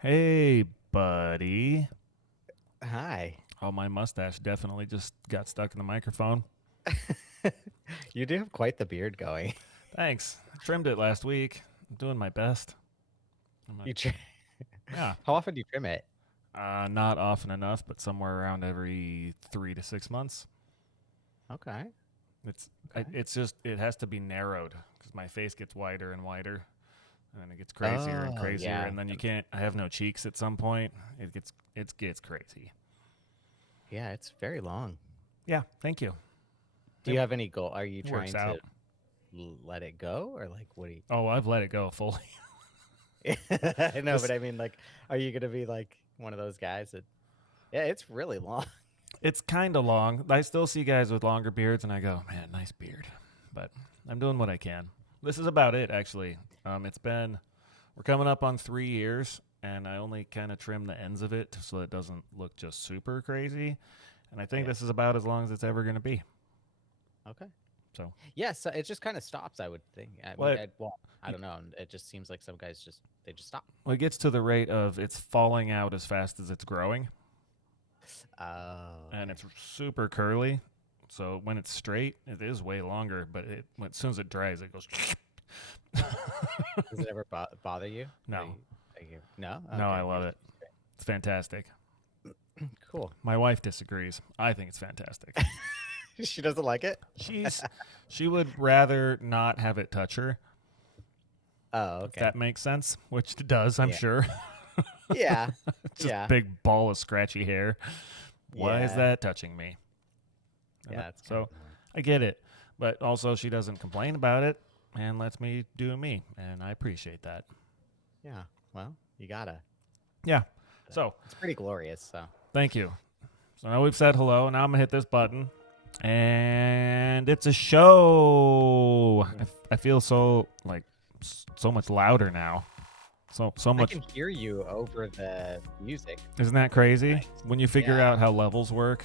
Hey, buddy. Hi. Oh, my mustache definitely just got stuck in the microphone. You do have quite the beard going. Thanks. I trimmed it last week. I'm doing my best. You trim. Yeah, How often do you trim it? not often enough, but somewhere around every 3 to 6 months. Okay. Okay. It's just it has to be narrowed because my face gets wider and wider, and then it gets crazier and Oh, crazier, yeah. and then you can't. I have no cheeks at some point. It gets crazy. Yeah, it's very long. Yeah, thank you. Do you have any goal? Are you It works trying to out. let it go or like what do you Oh, I've let it go fully. I know, but This I mean like are you gonna be like one of those guys that yeah, it's really long. It's kind of long. I still see guys with longer beards, and I go, man, nice beard. But I'm doing what I can. This is about it, actually. We're coming up on 3 years, and I only kind of trim the ends of it so it doesn't look just super crazy. And I think Yeah. this is about as long as it's ever going to be. Okay. So, Yes, it just kind of stops, I would think. I mean, what I don't know. It just seems like some guys they just stop. well, it gets to the rate of it's falling out as fast as it's growing, Oh, and okay. it's super curly. So when it's straight, it is way longer. But as soon as it dries, it goes. Does it ever bother you? No, No? no, I Okay. love it. It's fantastic. Cool. My wife disagrees. I think it's fantastic. She doesn't like it? She's she would rather not have it touch her, Oh, if okay. that makes sense, which it does, I'm Yeah. sure. Yeah. Just Yeah. big ball of scratchy hair. Why is Yeah. that touching me? Yeah, it's kind So of annoying. I get it, but also she doesn't complain about it and lets me do me, and I appreciate that. Yeah. Well, you gotta. Yeah. So It's pretty glorious, so. thank you. So now we've said hello. Now I'm gonna hit this button, and it's a show. I feel so like so much louder now. So I much. can hear you over the music. Isn't that crazy? Nice. When you figure Yeah. out how levels work,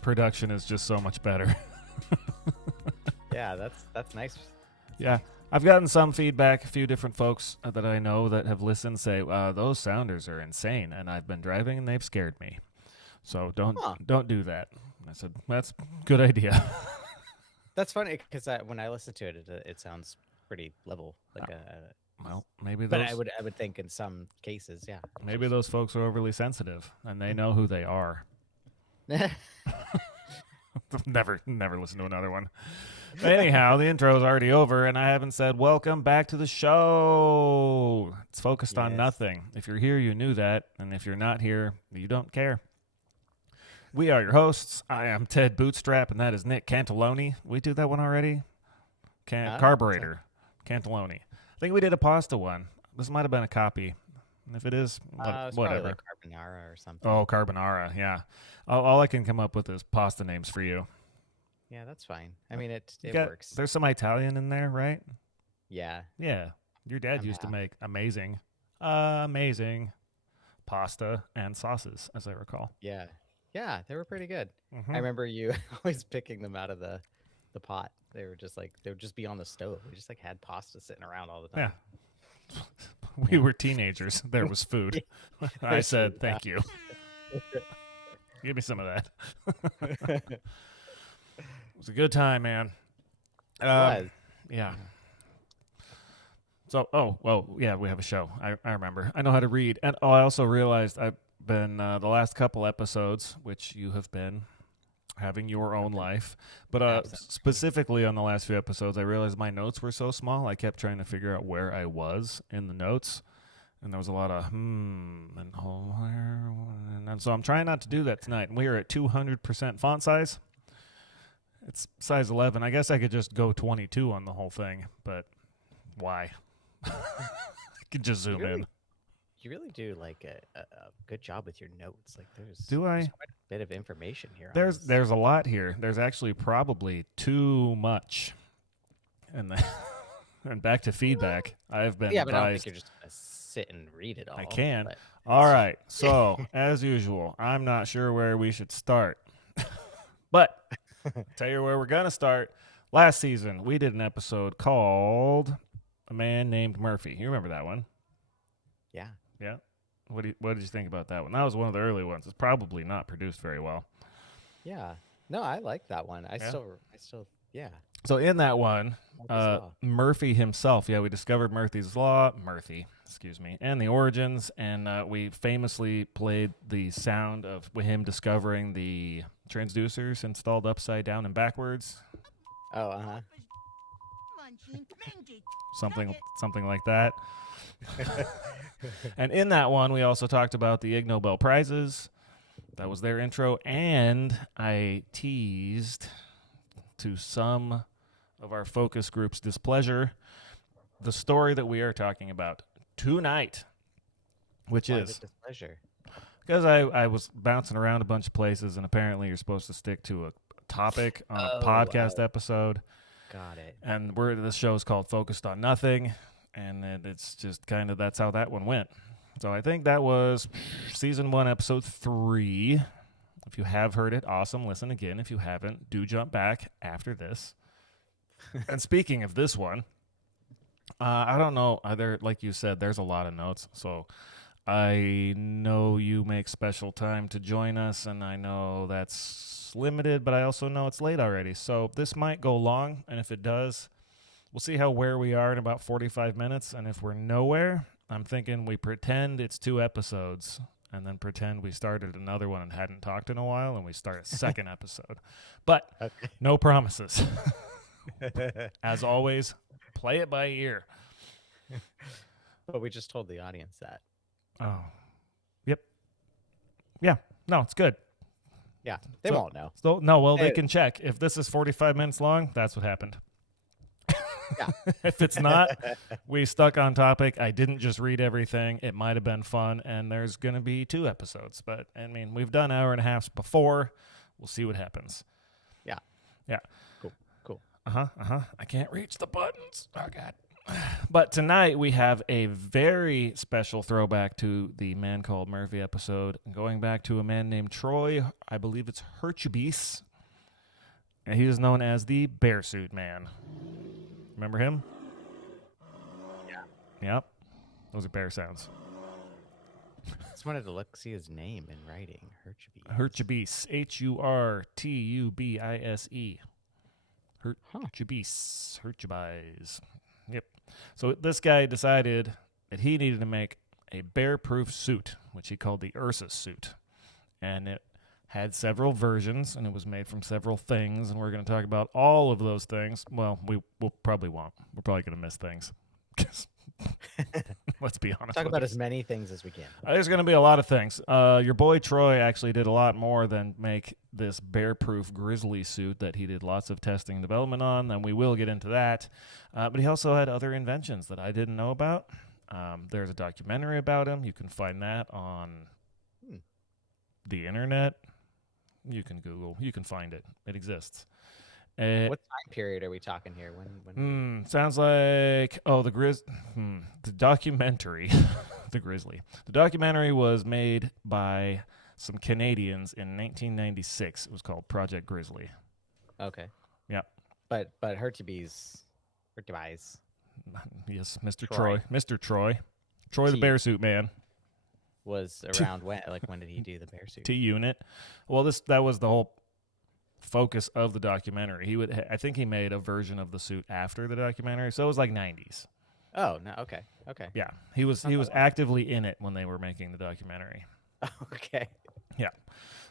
production is just so much better. Yeah, that's nice. That's Yeah. nice. I've gotten some feedback, a few different folks that I know that have listened say, those sounders are insane, and I've been driving and they've scared me. So Huh. don't do that. I said, that's a good idea. That's funny because when I listen to it, it sounds pretty level. Like a, Well, maybe but those I would think in some cases, yeah. maybe those folks are overly sensitive and they know who they are. Never listen to another one. But anyhow, the intro's already over, and I haven't said welcome back to the show. It's focused on Yes. nothing. If you're here, you knew that, and if you're not here, you don't care. We are your hosts. I am Ted Bootstrap, and that is Nick Cantaloni. We do that one already? So, Carburetor. Cantaloni. I think we did a pasta one. This might have been a copy. And if it is, it's probably whatever. like carbonara or something. Oh, carbonara. Yeah. All I can come up with is pasta names for you. Yeah, that's fine. I mean, You it got works. there's some Italian in there, right? Yeah, Yeah. Your dad I'm used to half. make amazing pasta and sauces, as I recall. Yeah, yeah, they were pretty good. I Hmm. remember you always picking them out of the pot. They would just be on the stove. We just like had pasta sitting around all the Yeah. time. We Yeah, were teenagers. There was food. I there's food. said, thank you. Give me some of that. It was a good time, man. It was. Yeah. Yeah. So, well, yeah, we have a show. I remember. I know how to read. And I also realized I've been, the last couple episodes, which you have been having your own Okay. life, but Absolutely. specifically on the last few episodes, I realized my notes were so small. I kept trying to figure out where I was in the notes. And there was a lot of and oh, and so I'm trying not to do that tonight. And we are at 200% font size. It's size 11. I guess I could just go 22 on the whole thing, but why? I could just You zoom really, in. you really do like a good job with your notes. Like Do there's I? quite a bit of information here on There's this. there's a lot here. There's actually probably too much. And the, and back to feedback. I've been Yeah, but I don't think advised you're just gonna sit and read it I all. can. But All right. So, as usual, I'm not sure where we should start. But tell you where we're going to start. Last season, we did an episode called A Man Named Murphy. You remember that one? yeah, Yeah. What did you think about that one? That was one of the early ones. It's probably not produced very well. Yeah. No, I like that one. Yeah. Yeah. So in that one, Murphy's Law. Murphy himself, we discovered Murphy, excuse me, and the origins, and we famously played the sound of him discovering the transducers installed upside down and backwards. Oh, uh-huh. Something like that. And in that one, we also talked about the Ig Nobel Prizes. That was their intro, and I teased to some of our focus group's displeasure the story that we are talking about tonight, which Why is displeasure? because I was bouncing around a bunch of places, and apparently you're supposed to stick to a topic on a podcast episode. Got it. And this show is called Focused on Nothing, and it's just kind of that's how that one went. So I think that was season 1, episode 3. If you have heard it, awesome. Listen again. If you haven't, do jump back after this. And speaking of this one, I don't know. Like you said, there's a lot of notes. So I know you make special time to join us, and I know that's limited, but I also know it's late already. So this might go long, and if it does, we'll see where we are in about 45 minutes. And if we're nowhere, I'm thinking we pretend it's 2 episodes and then pretend we started another one and hadn't talked in a while, and we start a second episode. But no promises. As always, play it by ear. But we just told the audience that. Oh, yep. Yeah, no, it's good. Yeah, they won't know. So, no, well, they can check. If this is 45 minutes long, that's what happened. Yeah. If it's not, we stuck on topic. I didn't just read everything. It might have been fun, and there's going to be 2 episodes. But, I mean, we've done hour and a half before. We'll see what happens. Yeah. Yeah. Cool. I can't reach the buttons. Oh, God. But tonight we have a very special throwback to the Man Called Murphy episode, going back to a man named Troy. I believe it's Hurtubise. And he is known as the Bear Suit Man. Remember him? Yeah. Yep. Those are bear sounds. Just wanted to see his name in writing. Hurtubise. Hurtubise. Hurtubise. Hurtubise. Hurtubise. Yep. So this guy decided that he needed to make a bear-proof suit, which he called the Ursus suit. And it had several versions, and it was made from several things, and we're going to talk about all of those things. Well, we'll probably won't. We're probably going to miss things. Let's be honest. Talk about as many things as we can. There's going to be a lot of things. Your boy Troy actually did a lot more than make this bear-proof grizzly suit that he did lots of testing and development on, and we will get into that. But he also had other inventions that I didn't know about. There's a documentary about him. You can find that on the internet. You can Google. You can find it. It exists. What time period are we talking here? When? Sounds like the documentary, the Grizzly. The documentary was made by some Canadians in 1996. It was called Project Grizzly. Okay. Yeah. But Hurtubise. Yes, Mr. Troy. Mr. Troy. Troy the Bear Suit Man. Was around when? Like, when did he do the bear suit? T-Unit. Well, that was the whole focus of the documentary. I think he made a version of the suit after the documentary, so it was like 90s. Oh, no, okay. Yeah, he was actively in it when they were making the documentary. Okay. Yeah.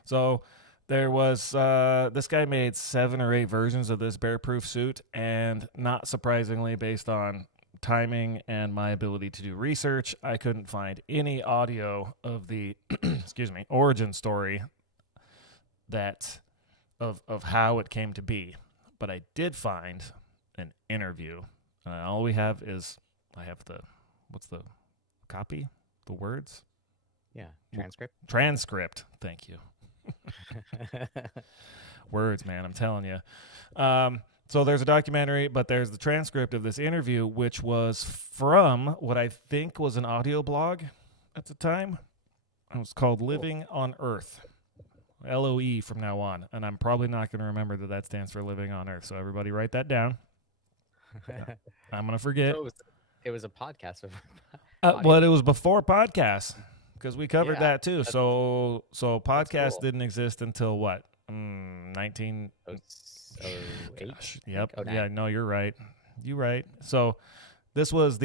So there was this guy made 7 or 8 versions of this bear-proof suit, and not surprisingly, based on timing and my ability to do research, I couldn't find any audio of the origin story of how it came to be. But I did find an interview, and all we have is I have the copy, the words. Yeah, Transcript. Thank you. Words, man, I'm telling you. So there's a documentary, but there's the transcript of this interview, which was from what I think was an audio blog at the time. It was called Living on Earth. LOE from now on. And I'm probably not going to remember that stands for Living on Earth. So everybody write that down. I'm going to forget. So it was a podcast. Well, it was before podcasts because we covered that too. So podcasts cool. didn't exist until what? 19. Gosh, Yep. 09. Yeah. No, you're right. You're right. So the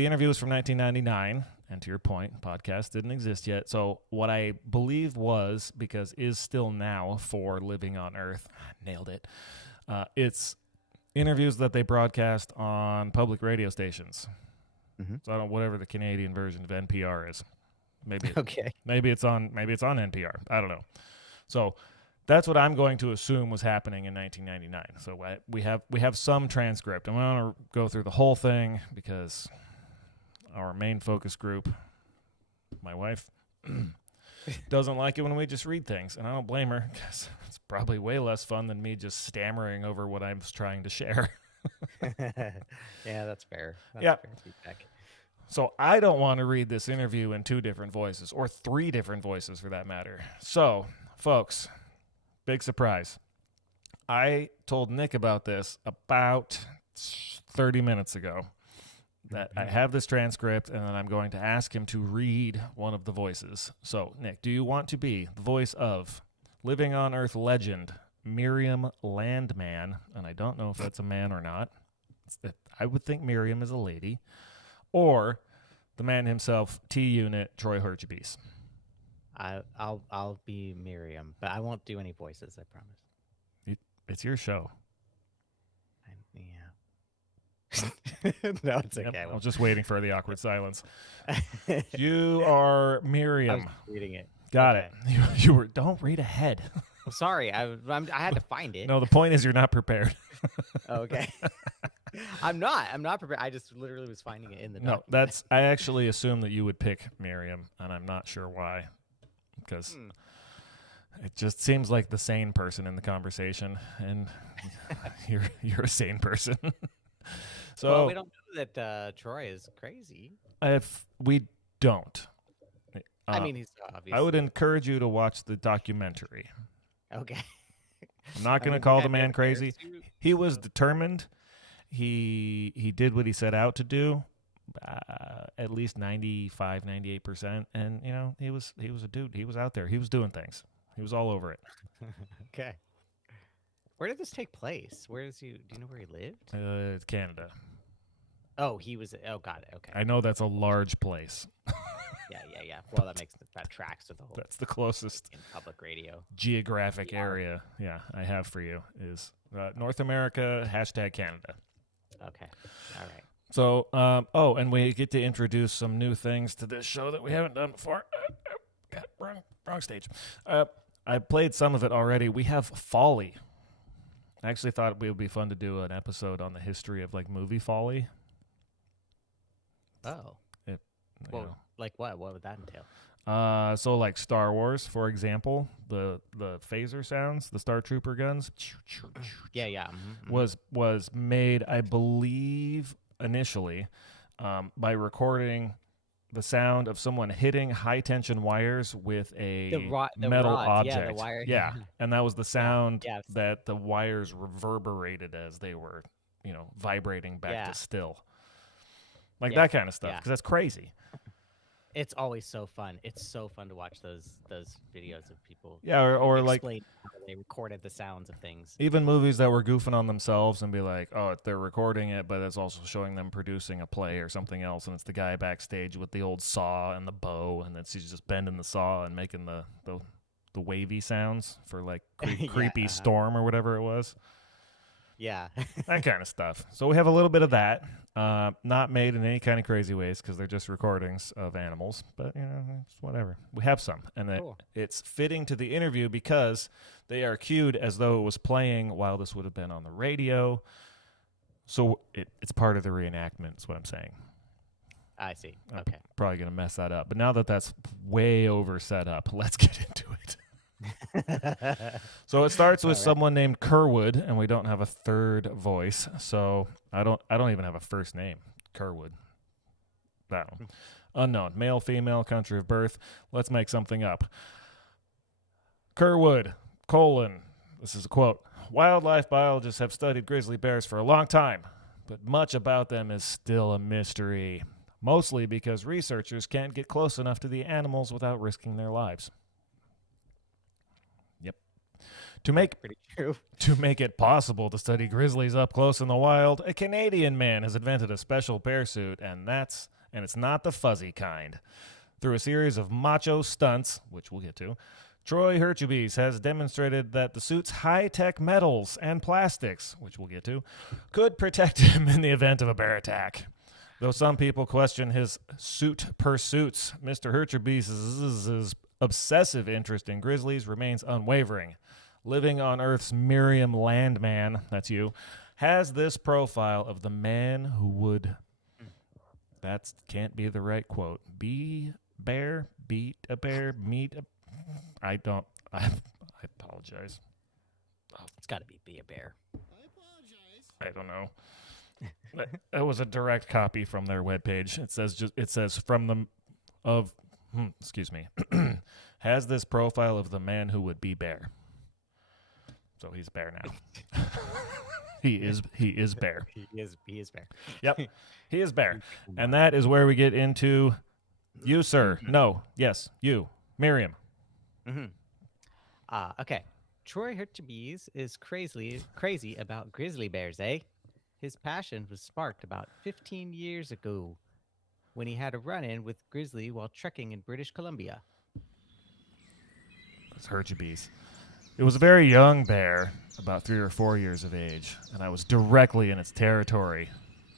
interview was from 1999, and to your point, podcasts didn't exist yet. So what I believe was, because is still now for Living on Earth, nailed it. It's interviews that they broadcast on public radio stations. Mm-hmm. So I don't whatever the Canadian version of NPR is. Maybe Okay. maybe it's on NPR. I don't know. So that's what I'm going to assume was happening in 1999. So we have some transcript. I'm going to go through the whole thing because our main focus group, my wife, doesn't like it when we just read things, and I don't blame her because it's probably way less fun than me just stammering over what I'm trying to share. Yeah, that's fair. That's Yeah. fair feedback. So I don't want to read this interview in 2 different voices, or 3 different voices for that matter. So, folks, big surprise. I told Nick about this about 30 minutes ago, that I have this transcript, and then I'm going to ask him to read one of the voices. So, Nick, do you want to be the voice of Living on Earth legend Miriam Landman? And I don't know if that's a man or not. I would think Miriam is a lady. Or the man himself, T-Unit, Troy Hurtubise. I'll be Miriam, but I won't do any voices. I promise. It's your show. Yeah. No, it's okay. Yep, I was just waiting for the awkward silence. You are I Miriam. was reading it. Got Okay. it. You were. Don't read ahead. I'm sorry. I had to find it. No, the point is you're not prepared. Okay. I'm not prepared. I just literally was finding it in the No, document. I actually assumed that you would pick Miriam, and I'm not sure why, because it just seems like the sane person in the conversation, and you're a sane person. So Well, we don't know that Troy is crazy. if we don't, I mean, he's obviously. I would encourage you to watch the documentary. Okay. I'm not going to mean, call the the guy man did crazy. parachute, He was so- determined. He did what he set out to do, at least 95, 98%. And, you know, he was a dude. He was out there. He was doing things. He was all over it. Okay. Where did this take place? Where is he? Do you know where he lived? It's Canada. Oh, he was. Oh, got it. Okay. I know that's a large place. Yeah. Well, that tracks to the whole That's the closest in public radio. geographic Yeah. area, I have for you is North America, #Canada. Okay. All right. So, and we get to introduce some new things to this show that we haven't done before. Wrong stage. I played some of it already. We have Folly. I actually thought it would be fun to do an episode on the history of like movie folly. Oh. You Well, know. like what? What would that entail? So like Star Wars, for example, the phaser sounds, the Star Trooper guns, Yeah. was made, I believe, initially by recording the sound of someone hitting high tension wires with a The metal rods, yeah, object. the wire. Yeah, and that was the sound yeah. that the wires reverberated as they were, vibrating back Yeah. to still. Like Yeah, that kind of stuff, yeah. because that's crazy. It's always so fun. It's so fun to watch those videos of people. Yeah, or like explain how they recorded the sounds of things. even movies that were goofing on themselves and be like, oh, they're recording it, but it's also showing them producing a play or something else, and it's the guy backstage with the old saw and the bow, and then he's just bending the saw and making the wavy sounds for like Yeah, creepy storm or whatever it was. Yeah. That kind of stuff. So we have a little bit of that. Not made in any kind of crazy ways because they're just recordings of animals, but it's whatever. We have some, and Cool. it's fitting to the interview because they are cued as though it was playing while this would have been on the radio. So it's part of the reenactment. Is what I'm saying. I see. I'm Okay. probably gonna mess that up, but now that that's way over set up, let's get into it. So it starts with All right. someone named Kerwood, and we don't have a third voice. So I don't even have a first name. Kerwood. That one. Unknown. Male, female, country of birth. Let's make something up. Kerwood, : this is a quote. Wildlife biologists have studied grizzly bears for a long time, but much about them is still a mystery. mostly because researchers can't get close enough to the animals without risking their lives. Yep. Pretty true. To make it possible to study grizzlies up close in the wild, a Canadian man has invented a special bear suit, and it's not the fuzzy kind. Through a series of macho stunts, which we'll get to, Troy Hurtubise has demonstrated that the suit's high-tech metals and plastics, which we'll get to, could protect him in the event of a bear attack. Though some people question his suit pursuits, Mr. Hurtubise's obsessive interest in grizzlies remains unwavering. Living on Earth's Miriam Landman, that's you, has this profile of the man who would... That can't be the right quote. Be bear, beat a bear, meet a... I apologize. It's got to be a bear. I don't know. That was a direct copy from their webpage. It says from the of excuse me. Has this profile of the man who would be bear. So he's bear now. He is bear. He is bear. Yep. He is bear. And that is where we get into you, sir. No. Yes, you. Miriam. Okay. Troy Hurtubise is crazy about grizzly bears, eh? His passion was sparked about 15 years ago when he had a run-in with grizzly while trekking in British Columbia. That's Hurtubise. It was a very young bear, about 3 or 4 years of age, and I was directly in its territory.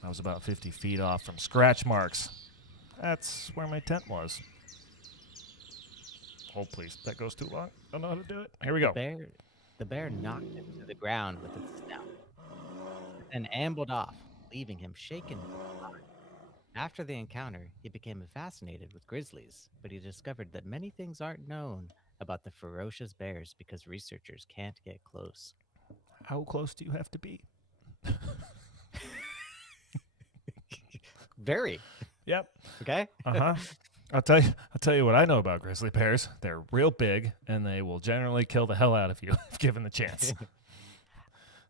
I was about 50 feet off from scratch marks. That's where my tent was. Oh, please. That goes too long. I don't know how to do it. Here we go. The bear knocked him to the ground with its snout and ambled off, leaving him shaken. After the encounter, he became fascinated with grizzlies, but he discovered that many things aren't known about the ferocious bears because researchers can't get close. How close do you have to be? Very. Yep. Okay. Uh-huh. I'll tell you what I know about grizzly bears. They're real big, and they will generally kill the hell out of you if given the chance.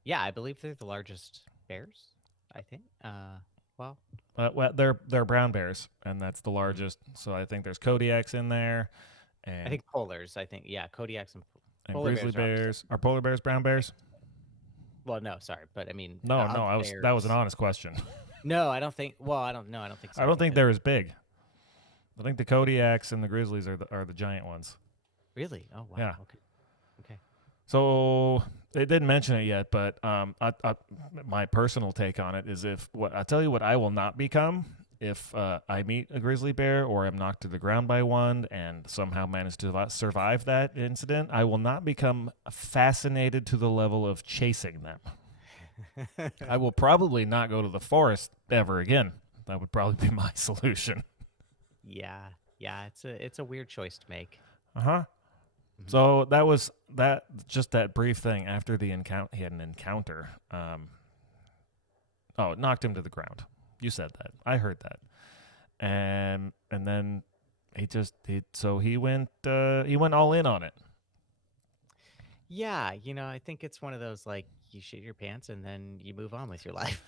Yeah, I believe they're the largest bears, I think. Well, they're brown bears, and that's the largest. So I think there's Kodiaks in there. And I think polars. Yeah, Kodiaks and polar grizzly bears. Are polar bears brown bears? Well, no, sorry, but I mean, no. That was an honest question. No, I don't think. Well, I don't know. I don't think so. I don't think they're as big. I think the Kodiaks and the grizzlies are the giant ones. Really? Oh wow. Yeah. Okay. So they didn't mention it yet, but my personal take on it is I tell you what I will not become if I meet a grizzly bear or am knocked to the ground by one and somehow manage to survive that incident. I will not become fascinated to the level of chasing them. I will probably not go to the forest ever again. That would probably be my solution. Yeah, it's a weird choice to make. Uh-huh. Mm-hmm. So that was that brief thing after the encounter. He had an encounter. It knocked him to the ground. You said that. I heard that. And then he went all in on it. Yeah, I think it's one of those like you shit your pants and then you move on with your life.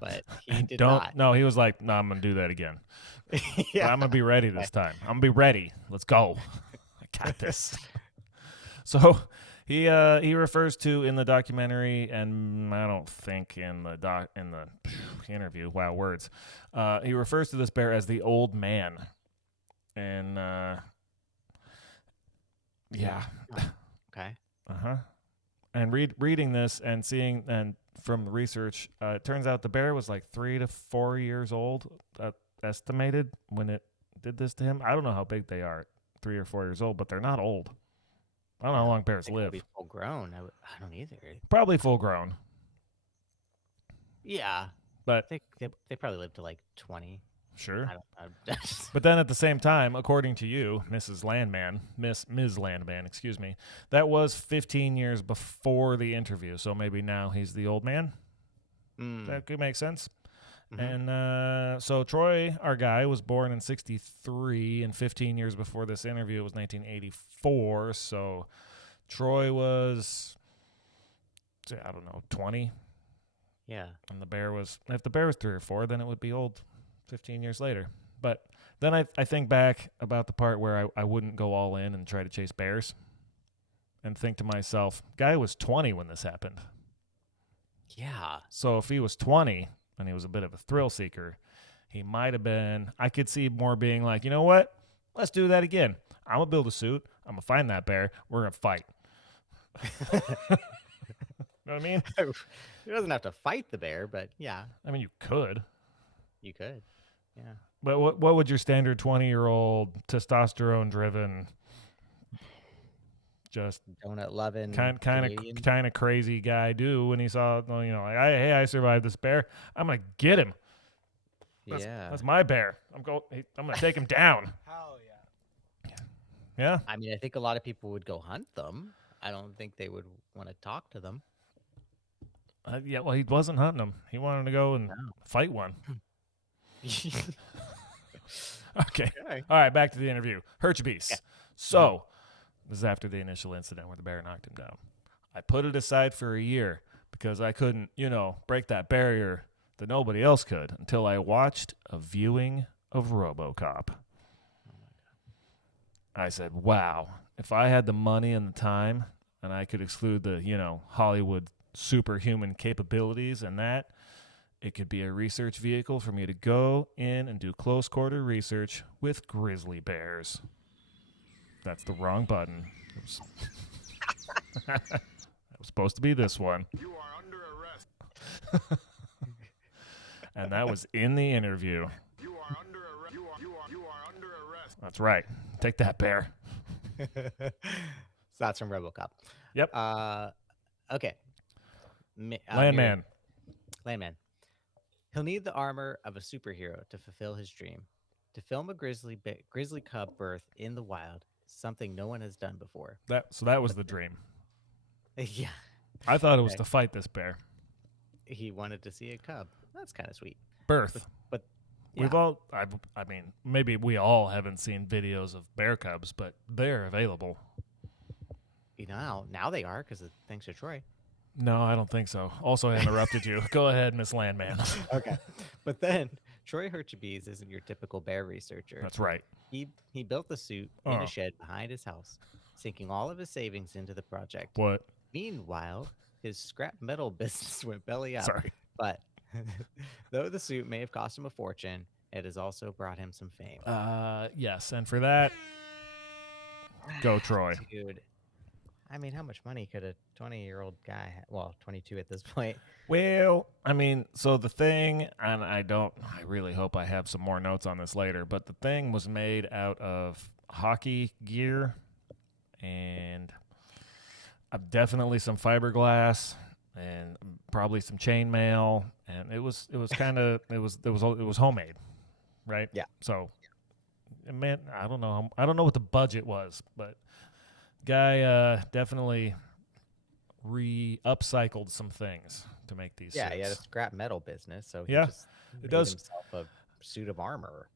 But he did not. No, he was like, "No, I'm gonna do that again. Yeah. I'm gonna be ready this time. I'm gonna be ready. Let's go. I got this." So he refers to in the documentary, and I don't think in the interview. Wow, words. He refers to this bear as the old man, and yeah. Okay. And reading this and seeing and from the research, it turns out the bear was like 3 to 4 years old, estimated when it did this to him. I don't know how big they are, 3 or 4 years old, but they're not old. I don't know how long bears live. Be full grown. I don't either. Probably full grown. Yeah, but they probably live to like 20. Sure. I don't. But then at the same time, according to you, Ms. Landman, excuse me, that was 15 years before the interview. So maybe now he's the old man. That could make sense. Mm-hmm. And so Troy, our guy, was born in 1963, and 15 years before this interview was 1984. So Troy was, I don't know, 20. Yeah. And if the bear was 3 or 4, then it would be old 15 years later. But then I think back about the part where I wouldn't go all in and try to chase bears and think to myself, guy was 20 when this happened. Yeah. So if he was 20 and he was a bit of a thrill seeker, he might have been, I could see more being like, you know what? Let's do that again. I'm going to build a suit. I'm going to find that bear. We're going to fight. You know what I mean? He doesn't have to fight the bear, but yeah, I mean, you could. you could. Yeah. But what would your standard 20-year-old testosterone-driven, just Donut loving kind of crazy guy do when he saw, you know, like, hey, I survived this bear. I'm gonna get him. That's my bear. I'm gonna take him down. Hell yeah. Yeah. I mean, I think a lot of people would go hunt them. I don't think they would want to talk to them. Yeah. Well, he wasn't hunting them. He wanted to go and fight one. Okay. All right. Back to the interview. Hurtubise. Okay. So this is after the initial incident where the bear knocked him down. I put it aside for a year because I couldn't, break that barrier that nobody else could until I watched a viewing of RoboCop. I said, wow, if I had the money and the time and I could exclude the, Hollywood superhuman capabilities and that, it could be a research vehicle for me to go in and do close quarter research with grizzly bears. That's the wrong button. It was supposed to be this one. You are under arrest. And that was in the interview. You are under arrest. You are under arrest. That's right. Take that, bear. So that's from RoboCop. Yep. Okay. Landman. Landman. He'll need the armor of a superhero to fulfill his dream. To film a grizzly cub birth in the wild, something no one has done before. So that was the dream. Yeah. I thought it was to fight this bear. He wanted to see a cub. That's kind of sweet. Birth. But yeah. We've all, I mean, maybe we all haven't seen videos of bear cubs, but they're available. Now they are because thanks to Troy. No, I don't think so. Also, I interrupted you. Go ahead, Miss Landman. Okay. But then Troy Hurtubise isn't your typical bear researcher. That's right. He built the suit in a shed behind his house, sinking all of his savings into the project. What? Meanwhile, his scrap metal business went belly up. Sorry. But though the suit may have cost him a fortune, it has also brought him some fame. Yes, and for that, go Troy. Dude. I mean, how much money could a 20-year-old guy, 22 at this point? Well, I mean, so the thing, and I really hope I have some more notes on this later, but the thing was made out of hockey gear and definitely some fiberglass and probably some chainmail, and it was homemade, right? Yeah. So, man, I don't know what the budget was, but guy definitely upcycled some things to make these suits. He had a scrap metal business, so he just made himself a suit of armor.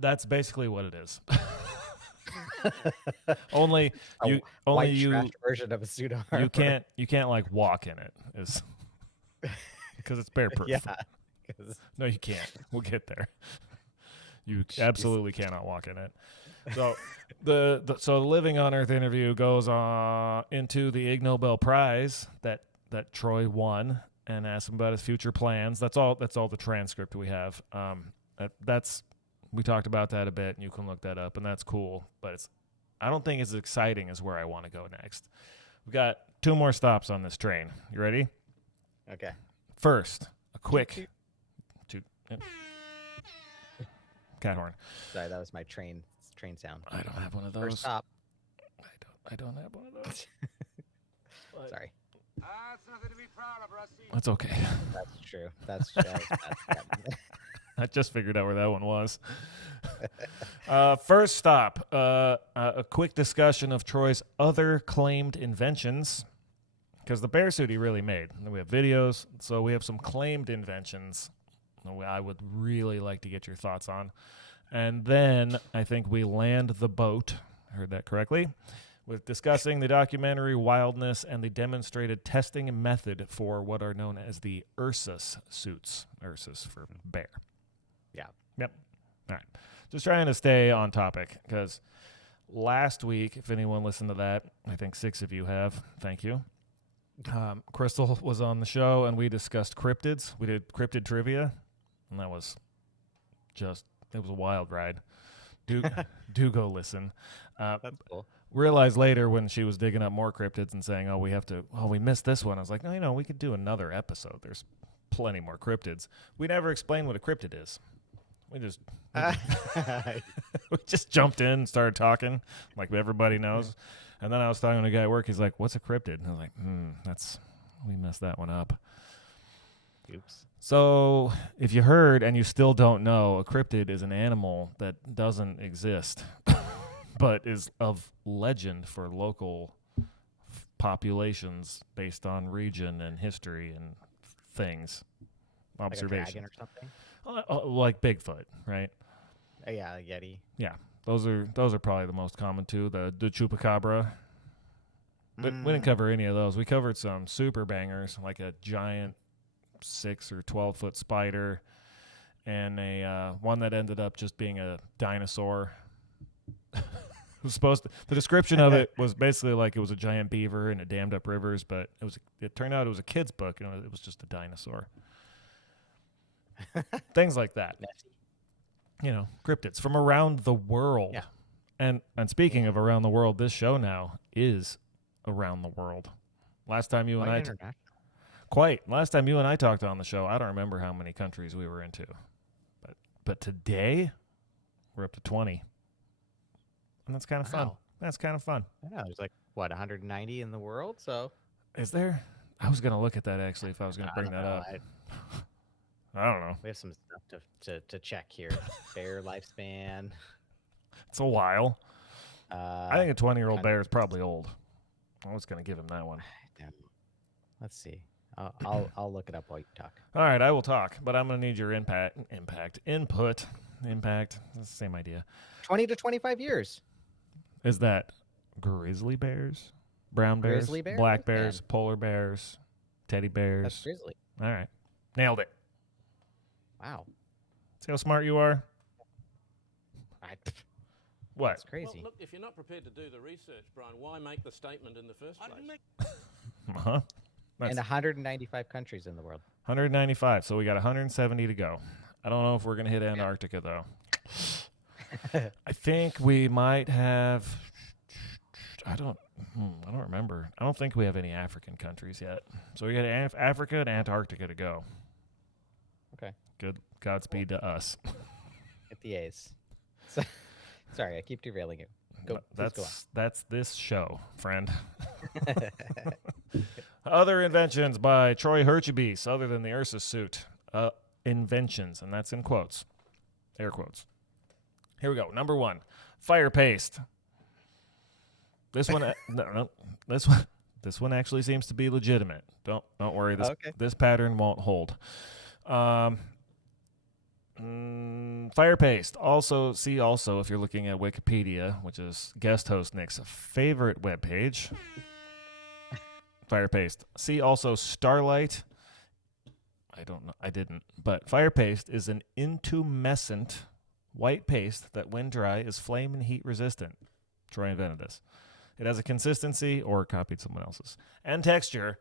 That's basically what it is. only you version of a suit of armor. You can't like walk in it is because it's bear proof. Yeah. No, you can't. We'll get there. You absolutely cannot walk in it. So the Living on Earth interview goes into the Ig Nobel Prize that Troy won and asks him about his future plans. That's all the transcript we have. We talked about that a bit, and you can look that up, and that's cool. But I don't think it's as exciting as where I want to go next. We've got 2 more stops on this train. You ready? Okay. First, a quick cat horn. Sorry, that was my train sound. I don't have one of those. First stop. I don't have one of those. Sorry. That's nothing to be proud of, Rusty. That's okay. That's true. That's I just figured out where that one was. First stop, a quick discussion of Troy's other claimed inventions, because the bear suit he really made. And we have videos, so we have some claimed inventions I would really like to get your thoughts on. And then I think we land the boat, heard that correctly, with discussing the documentary wildness and the demonstrated testing method for what are known as the Ursus suits. Ursus for bear. Yeah. Yep. All right. Just trying to stay on topic because last week, if anyone listened to that, I think 6 of you have. Thank you. Crystal was on the show, and we discussed cryptids. We did cryptid trivia, and that was it was a wild ride. Do go listen. That's cool. Realized later when she was digging up more cryptids and saying, we missed this one. I was like, no, we could do another episode. There's plenty more cryptids. We never explained what a cryptid is. We just jumped in and started talking like everybody knows. And then I was talking to a guy at work. He's like, what's a cryptid? And I was like, we messed that one up. Oops. So if you heard and you still don't know, a cryptid is an animal that doesn't exist, but is of legend for local populations based on region and history and things, observations. Like a dragon or something? Like Bigfoot, right? Yeah, like Yeti. Yeah, those are probably the most common too. The chupacabra. But we didn't cover any of those. We covered some super bangers, like a giant 6 or 12-foot spider, and a one that ended up just being a dinosaur. The description of it was basically like it was a giant beaver and it dammed up rivers, but it turned out it was a kid's book and it was just a dinosaur. Things like that. Cryptids from around the world. Yeah. And speaking of around the world, this show now is around the world. Last time you and I Last time you and I talked on the show, I don't remember how many countries we were into. But today we're up to 20. And that's kind of fun. Wow. That's kind of fun. Yeah, there's 190 in the world, so. Is there? I was going to look at that, actually, if I was going to bring that up. I don't know. We have some stuff to check here. Bear lifespan. It's a while. I think a 20-year-old bear is probably old. I was going to give him that one. Let's see. I'll look it up while you talk. All right, I will talk, but I'm going to need your input. That's the same idea. 20 to 25 years. Is that grizzly bears, brown bears, Grizzly bear? black bears, polar bears, teddy That's bears? grizzly. All right. Nailed it. Wow. See how smart you are? What? That's crazy. Well, look, if you're not prepared to do the research, Brian, why make the statement in the first place? Uh-huh. And 195 countries in the world. 195. So we got 170 to go. I don't know if we're going to hit Antarctica, though. I think we might have... I don't remember. I don't think we have any African countries yet. So we got Africa and Antarctica to go. Okay. Good. Godspeed to us. Get the A's. Sorry, I keep derailing you. Go on. That's this show, friend. Other inventions by Troy Hurtubise, other than the Ursus suit. Inventions, and that's in quotes. Air quotes. Here we go. Number 1, fire paste. This one, this one actually seems to be legitimate. Don't worry. This pattern won't hold. Fire paste. Also if you're looking at Wikipedia, which is guest host Nick's favorite webpage. Fire paste. See also Starlight. I don't know. I didn't. But fire paste is an intumescent white paste that, when dry, is flame and heat resistant. Troy invented this. It has a consistency, or copied someone else's, and texture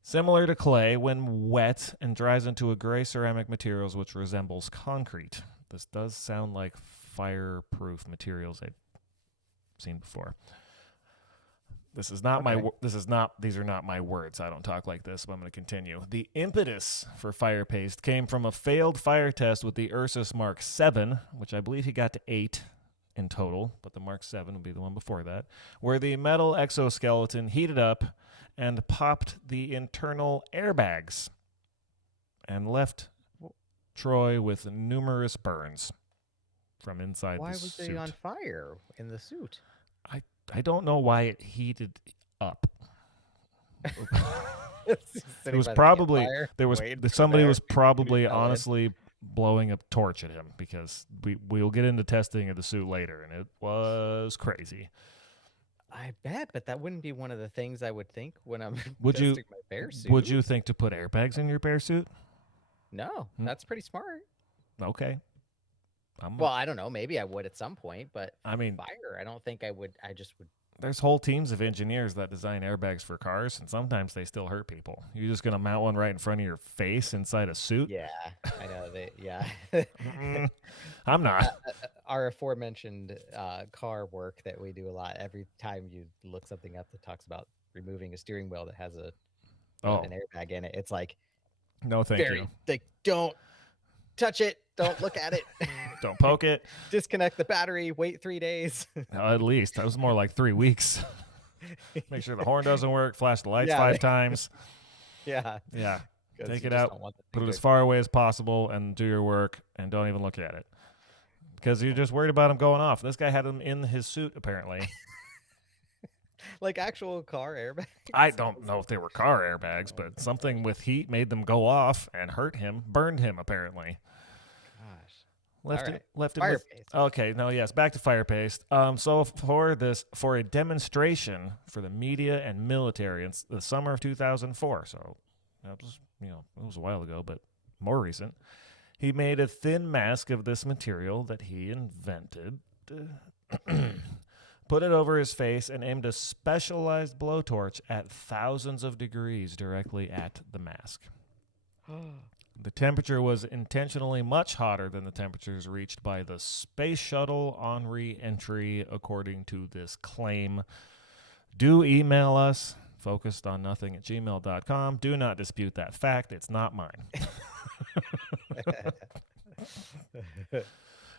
similar to clay when wet and dries into a gray ceramic materials which resembles concrete. This does sound like fireproof materials I've seen before. These are not my words. I don't talk like this, but I'm going to continue. The impetus for fire paste came from a failed fire test with the Ursus Mark 7, which I believe he got to 8 in total, but the Mark 7 would be the one before that, where the metal exoskeleton heated up and popped the internal airbags and left Troy with numerous burns from inside Why the was suit. he on fire in the suit? I don't know why it heated up. It was probably somebody was probably honestly blowing a torch at him, because we'll get into testing of the suit later, and it was crazy. I bet, but that wouldn't be one of the things I would think when I'm Would you- testing my bear suit. Would you think to put airbags in your bear suit? No, that's pretty smart. Okay. Well, I don't know. Maybe I would at some point, but I mean, fire, I don't think I would. I just would. there's whole teams of engineers that design airbags for cars, and sometimes they still hurt people. You're just going to mount one right in front of your face inside a suit? Yeah, I know. Yeah. I'm not. Our aforementioned car work that we do a lot. Every time you look something up that talks about removing a steering wheel that has an airbag in it, it's like, No, thank you. Like, don't touch it. Don't look at it. Don't poke it. Disconnect the battery. Wait 3 days. No, at least. That was more like 3 weeks. Make sure the horn doesn't work. Flash the lights 5 times. Yeah. Yeah. 'Cause Take you it just out. don't want the Put thing it as to- far away as possible and do your work, and don't even look at it. Because you're just worried about him going off. This guy had him in his suit, apparently. Like actual car airbags. I don't know if they were car airbags, but something with heat made them go off and hurt him, burned him, apparently. Gosh. Left All it. right. Left it. Fire With, paste. okay. No. Yes. Back to fire paste. So for a demonstration for the media and military in the summer of 2004. So that was it was a while ago, but more recent. He made a thin mask of this material that he invented. Put it over his face and aimed a specialized blowtorch at thousands of degrees directly at the mask. The temperature was intentionally much hotter than the temperatures reached by the space shuttle on re-entry, according to this claim. Do email us, focusedonnothing@gmail.com. Do not dispute that fact. It's not mine.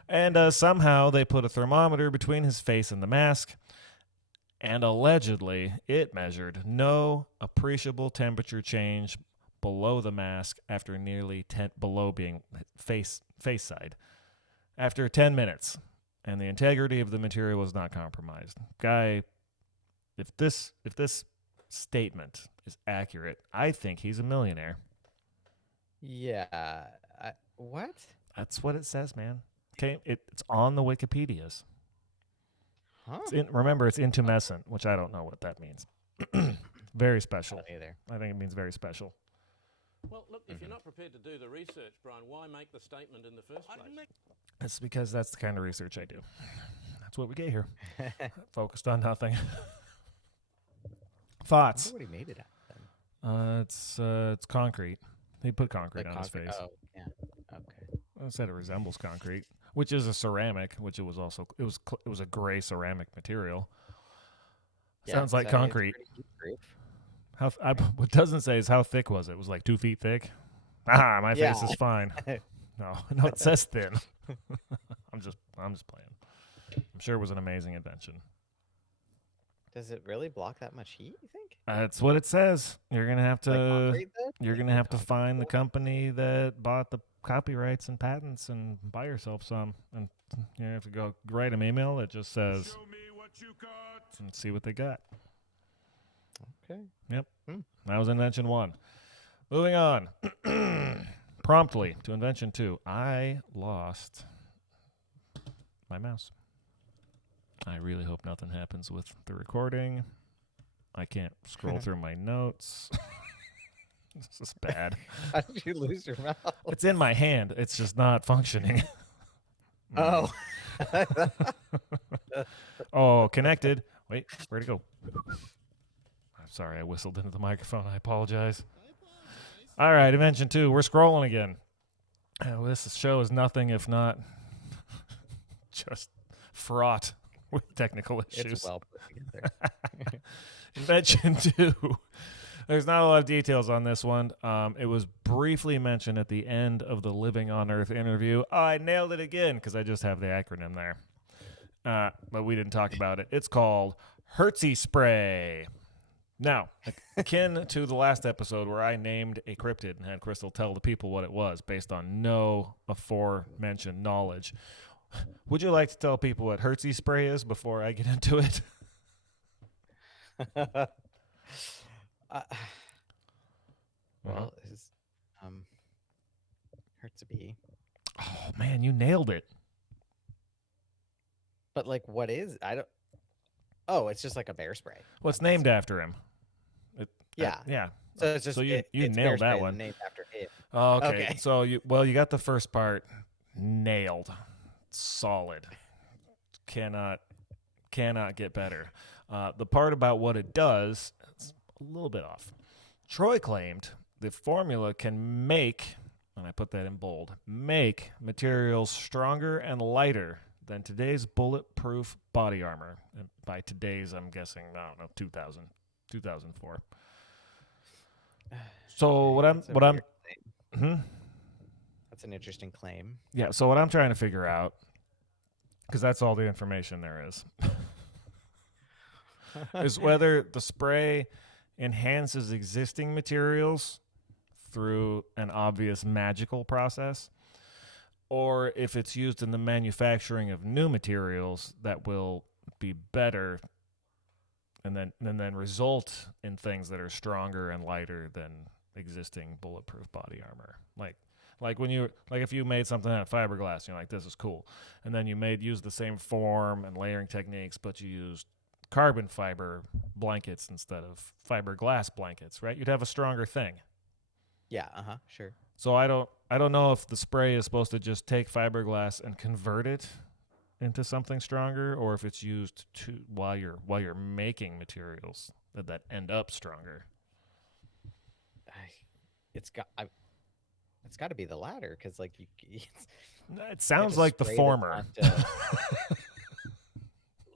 And somehow they put a thermometer between his face and the mask, and allegedly it measured no appreciable temperature change below the mask after nearly 10 below being face side after 10 minutes, and the integrity of the material was not compromised. Guy, if this statement is accurate, I think he's a millionaire. Yeah. What? That's what it says, man. Okay, it's on the Wikipedias. Huh? Remember, it's intumescent, which I don't know what that means. Very special. I don't either. I think it means very special. Well, look, if you're not prepared to do the research, Brian, why make the statement in the first place? It's because that's the kind of research I do. That's what we get here. Focused on nothing. I Thoughts? wonder what he made it out then. It's concrete. He put concrete on his concrete. face. Oh, yeah. Okay. I said it resembles concrete, which is a ceramic, which it was also it was a gray ceramic material. Yeah, Sounds like so it's concrete. pretty heat-proof. What it doesn't say is how thick was it? It was like 2 feet thick. My Yeah. face is fine. No, it says thin. I'm just playing. I'm sure it was an amazing invention. Does it really block that much heat, you think? That's what it says. You're gonna have Like to concrete, though? you're gonna have to find the company that bought the copyrights and patents and buy yourself some, and you have to go write an email that just says Show me what you got. and see what they got. Okay. Yep. That was invention 1. Moving on. Promptly to invention 2. I lost my mouse. I really hope nothing happens with the recording. I can't scroll through my notes. This is bad. How did you lose your mouse? It's in my hand. It's just not functioning. Oh. Oh, connected. Wait, where'd it go? I'm sorry, I whistled into the microphone. I apologize. All right, invention 2. We're scrolling again. This show is nothing if not just fraught with technical issues. It's well put together. Invention 2. There's not a lot of details on this one. It was briefly mentioned at the end of the Living on Earth interview. Oh, I nailed it again because I just have the acronym there. But we didn't talk about it. It's called Hurtubise spray. Now, akin to the last episode where I named a cryptid and had Crystal tell the people what it was based on no aforementioned knowledge, would you like to tell people what Hurtubise spray is before I get into it? Well, his Hurtubise. Oh, man, you nailed it. But like, what is? I don't. Oh, it's just like a bear spray. Well, it's named after him. Yeah. Yeah. So it's just you it's nailed bear that spray one. named after him. Oh, okay. Okay. So you got the first part nailed. solid. Cannot get better. The part about what it does is a little bit off. Troy claimed the formula can make, and I put that in bold, make materials stronger and lighter than today's bulletproof body armor. And by today's, I'm guessing, I don't know, 2004. So That's an interesting claim. Yeah, so what I'm trying to figure out, because that's all the information there is whether the spray enhances existing materials through an obvious magical process, or if it's used in the manufacturing of new materials that will be better and then result in things that are stronger and lighter than existing bulletproof body armor. Like if you made something out of fiberglass, you're like, this is cool. And then you use the same form and layering techniques, but you used carbon fiber blankets instead of fiberglass blankets, right? You'd have a stronger thing. Yeah, sure. So I don't know if the spray is supposed to just take fiberglass and convert it into something stronger, or if it's used while you're making materials that end up stronger. It's got to be the latter, because like It sounds like the former.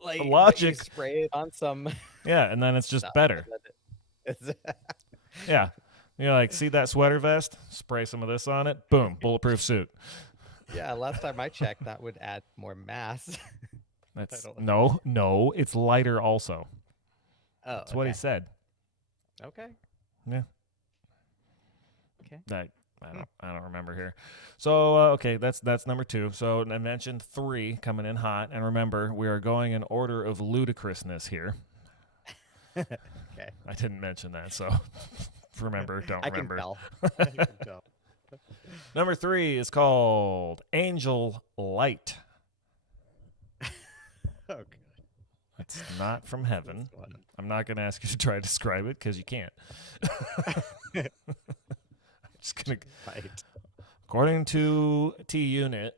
Like the logic. You spray it on some. Yeah, and then it's just better. Yeah. You're like, see that sweater vest? Spray some of this on it. Boom, bulletproof suit. Yeah, last time I checked, that would add more mass. No, it's lighter also. Oh, that's what he said. Okay. Yeah. Okay. I don't remember here. So okay, that's number 2. So I mentioned 3 coming in hot, and remember, we are going in order of ludicrousness here. Okay. I didn't mention that, so remember, don't I remember. I can tell. Number 3 is called Angel Light. Oh, God. It's not from heaven. I'm not going to ask you to try to describe it because you can't. I'm just going to. Right. According to T-Unit,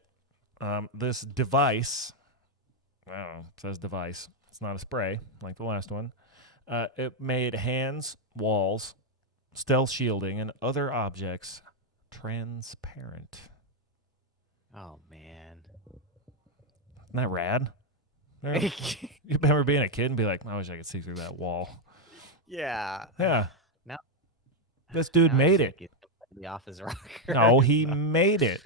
this device, I don't know, it says device. It's not a spray like the last one. It made hands, walls, stealth shielding, and other objects transparent. Oh, man. Isn't that rad? You remember being a kid and be like, I wish I could see through that wall. Yeah. Yeah. Now, this dude made it. The office rocker. No, he made it.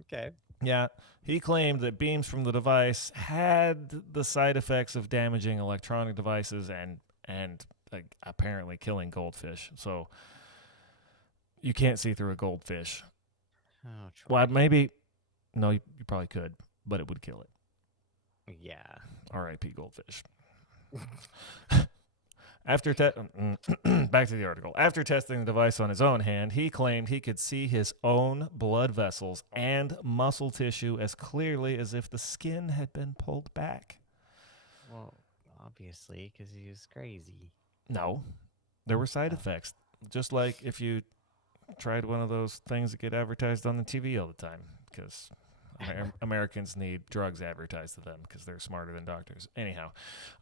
Okay. Yeah. He claimed that beams from the device had the side effects of damaging electronic devices and apparently killing goldfish. So you can't see through a goldfish. Oh, well, maybe. No, you probably could, but it would kill it. Yeah. R.I.P. goldfish. Back to the article. After testing the device on his own hand, he claimed he could see his own blood vessels and muscle tissue as clearly as if the skin had been pulled back. Well, obviously, because he was crazy. No, there were side effects. Just like if you tried one of those things that get advertised on the TV all the time, because Americans need drugs advertised to them because they're smarter than doctors. Anyhow,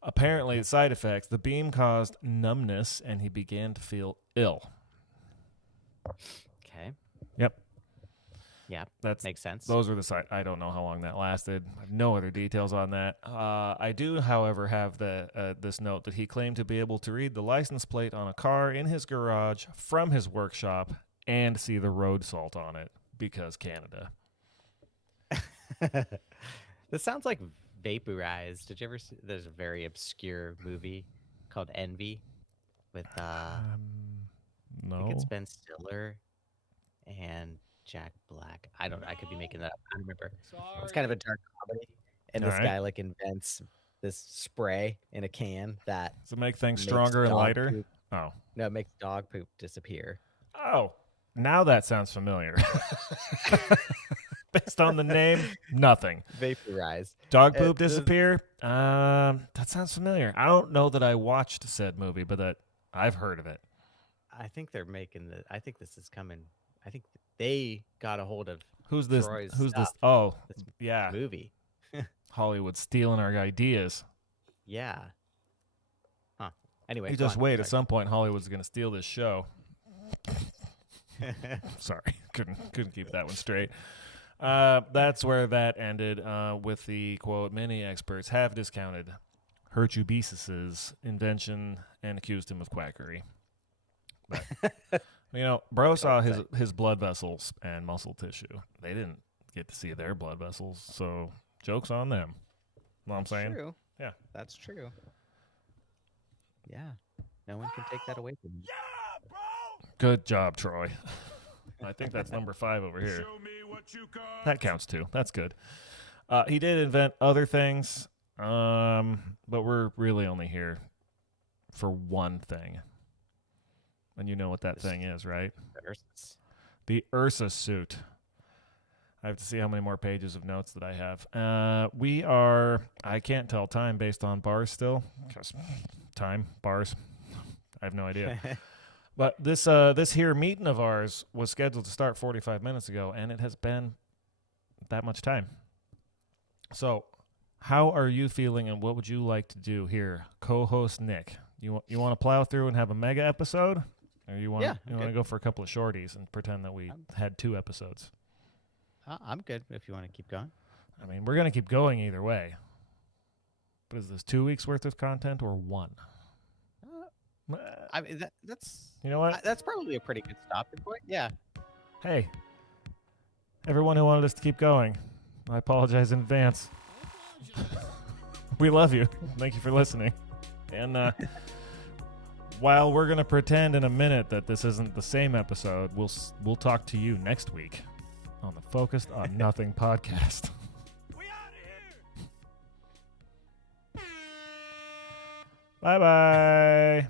apparently the side effects, the beam caused numbness and he began to feel ill. Okay. Yep. Yeah, makes sense. Those were the side. I don't know how long that lasted. I have no other details on that. I do, however, have this note that he claimed to be able to read the license plate on a car in his garage from his workshop and see the road salt on it because Canada. This sounds like Vaporized. Did you ever see? There's a very obscure movie called Envy with no. I think it's Ben Stiller and Jack Black. I could be making that up. I don't remember. It's kind of a dark comedy, and this guy like invents this spray in a can that to make things stronger and lighter. Poop. Oh No, it makes dog poop disappear. Oh, now that sounds familiar. Based on the name, nothing. Vaporize. Dog poop disappear? That sounds familiar. I don't know that I watched said movie, but that I've heard of it. I think they're making I think this is coming. I think they got a hold of Who's this? Troy's Who's this? stuff. Oh, This yeah. movie. Hollywood stealing our ideas. Yeah. Huh. Anyway, You go just on. wait. At some point, Hollywood's going to steal this show. Sorry, couldn't keep that one straight. That's where that ended with the quote, many experts have discounted Hurtubise's invention and accused him of quackery. But, bro saw his blood vessels and muscle tissue. They didn't get to see their blood vessels, so joke's on them. Know what I'm saying? True. Yeah. That's true. Yeah. No one can take that away from you. Good job, Troy. I think that's number 5 over here. Show me what you got. That counts too. That's good. He did invent other things, but we're really only here for one thing. And you know what that thing is, right? The Ursus. The Ursa suit. I have to see how many more pages of notes that I have. We are, I can't tell time based on bars still. 'Cause time, bars, I have no idea. But this here meeting of ours was scheduled to start 45 minutes ago, and it has been that much time. So how are you feeling, and what would you like to do here? Co-host Nick, you want to plow through and have a mega episode? Or you want to go for a couple of shorties and pretend that we had 2 episodes? I'm good if you want to keep going. I mean, we're going to keep going either way. But is this 2 weeks worth of content or 1? I mean, that's You know what? that's probably a pretty good stopping point. Yeah. Hey, everyone who wanted us to keep going, I apologize in advance. We love you. Thank you for listening. And while we're going to pretend in a minute that this isn't the same episode, we'll talk to you next week on the Focused on Nothing podcast. We out of here. Bye-bye.